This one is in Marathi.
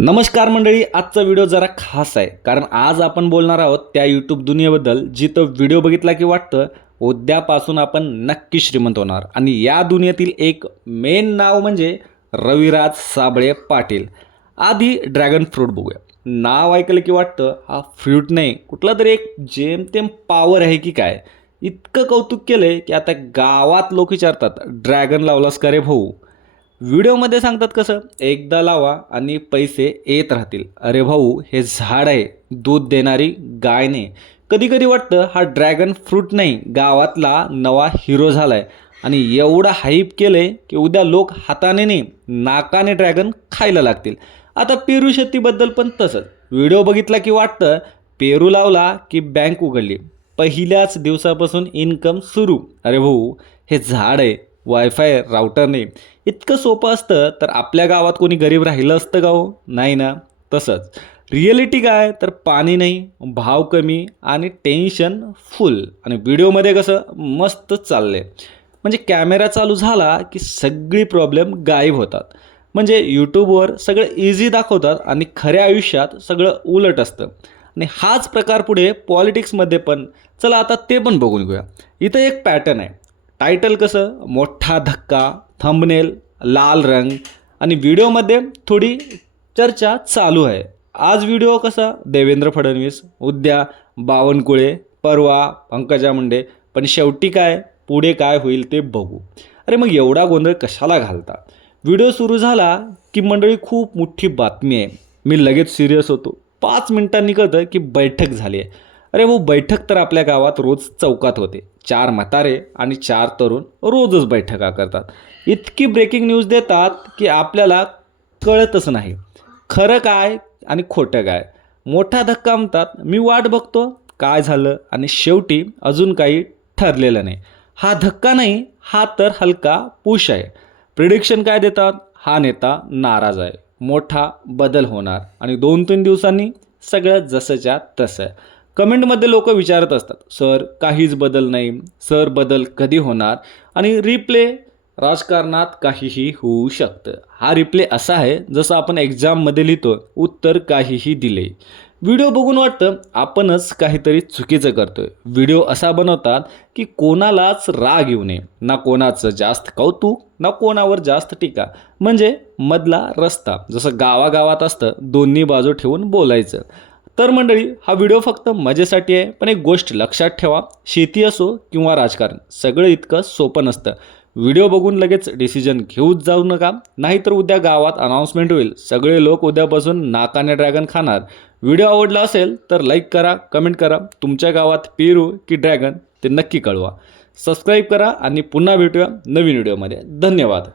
नमस्कार मंडळी, आजचा व्हिडिओ जरा खास आहे कारण आज आपण बोलणार आहोत त्या यूट्यूब दुनियेबद्दल जिथं व्हिडिओ बघितला की वाटतं उद्यापासून आपण नक्की श्रीमंत होणार. आणि या दुनियेतील एक मेन नाव म्हणजे रविराज साबळे पाटील. आधी ड्रॅगन फ्रूट बघूया. नाव ऐकलं की वाटतं हा फ्रूट नाही, कुठला तरी एक जेमतेम पॉवर आहे की काय. इतकं कौतुक केलंय की आता गावात लोक विचारतात, ड्रॅगन लावलास का रे भाऊ. व्हिडिओमध्ये सांगतात कसं, एकदा लावा आणि पैसे येत राहतील. अरे भाऊ, हे झाड आहे, दूध देणारी गाय नाही. कधी कधी वाटतं हा ड्रॅगन फ्रूट नाही, गावातला नवा हिरो झालाय. आणि एवढं हाईप केलंय की उद्या लोक हाताने नाही नाकाने ड्रॅगन खायला लागतील. आता पेरू शेतीबद्दल पण तसंच. व्हिडिओ बघितला की वाटतं पेरू लावला की बँक उघडली, पहिल्याच दिवसापासून इन्कम सुरू. अरे भाऊ, हे झाड आहे, वायफाय राउटर नाही. इतकं सोपं असतं तर आपल्या गावात कोणी गरीब राहिलं असतं का हो? नाही ना. तसंच रिॲलिटी काय, तर पाणी नाही, भाव कमी आणि टेन्शन फुल. आणि व्हिडिओमध्ये कसं मस्त चाललंय, म्हणजे कॅमेरा चालू झाला की सगळी प्रॉब्लेम गायब होतात. म्हणजे यूट्यूबवर सगळं इझी दाखवतात आणि खऱ्या आयुष्यात सगळं उलट असतं. आणि हाच प्रकार पुढे पॉलिटिक्समध्ये पण. चला आता ते पण बघून घेऊया. इथं एक पॅटर्न आहे. टायटल कसं, मोठा धक्का, थंबनेल लाल रंग आणि व्हिडिओमध्ये थोडी चर्चा चालू आहे. आज व्हिडिओ कसा, देवेंद्र फडणवीस, उद्या बावनकुळे, परवा पंकजा मुंडे. पण शेवटी काय, पुढे काय होईल ते बघू. अरे मग एवढा गोंधळ कशाला घालता. व्हिडिओ सुरू झाला की मंडळी खूप मोठी बातमी आहे. मी लगेच सिरियस होतो. 5 मिनिटांनी कळतं की बैठक झाली आहे. अरे भाऊ, बैठक तर आपल्या गावात रोज चौकात होते. 4 म्हातारे आणि 4 तरुण रोजच बैठका करतात. इतकी ब्रेकिंग न्यूज देतात की आपल्याला कळतच नाही खरं काय आणि खोटं काय. मोठा धक्का म्हणतात, मी वाट बघतो काय झालं, आणि शेवटी अजून काही ठरलेलं नाही. हा धक्का नाही, हा तर हलका पुश आहे. प्रिडिक्शन काय देतात, हा नेता नाराज आहे, मोठा बदल होणार, आणि 2-3 दिवसांनी सगळं जसंच्या तसं. कमेंटमध्ये लोक विचारत असतात, सर काहीच बदल नाही, सर बदल कधी होणार. आणि रिप्ले, राजकारणात काहीही होऊ शकतं. हा रिप्ले असा आहे जसं आपण एक्झाममध्ये लिहितो उत्तर काहीही दिले. व्हिडिओ बघून वाटतं आपणच काहीतरी चुकीचं करतोय. व्हिडिओ असा बनवतात की कोणालाच राग येऊ नये, ना कोणाचं जास्त कौतुक, ना कोणावर जास्त टीका. म्हणजे मधला रस्ता, जसं गावागावात असतं, दोन्ही बाजू ठेवून बोलायचं. तर मंडळी, हा व्हिडिओ फक्त मजेसाठी आहे. पण एक गोष्ट लक्षात ठेवा, शेती असो किंवा राजकारण, सगळं इतकं सोपं नसतं. व्हिडिओ बघून लगेच डिसिजन घेऊच जाऊ नका, नाहीतर उद्या गावात अनाऊन्समेंट होईल, सगळे लोक उद्यापासून नाकाने ड्रॅगन खाणार. व्हिडिओ आवडला असेल तर लाईक करा, कमेंट करा. तुमच्या गावात पेरू की ड्रॅगन ते नक्की कळवा. सबस्क्राईब करा आणि पुन्हा भेटूया नवीन व्हिडिओमध्ये. धन्यवाद.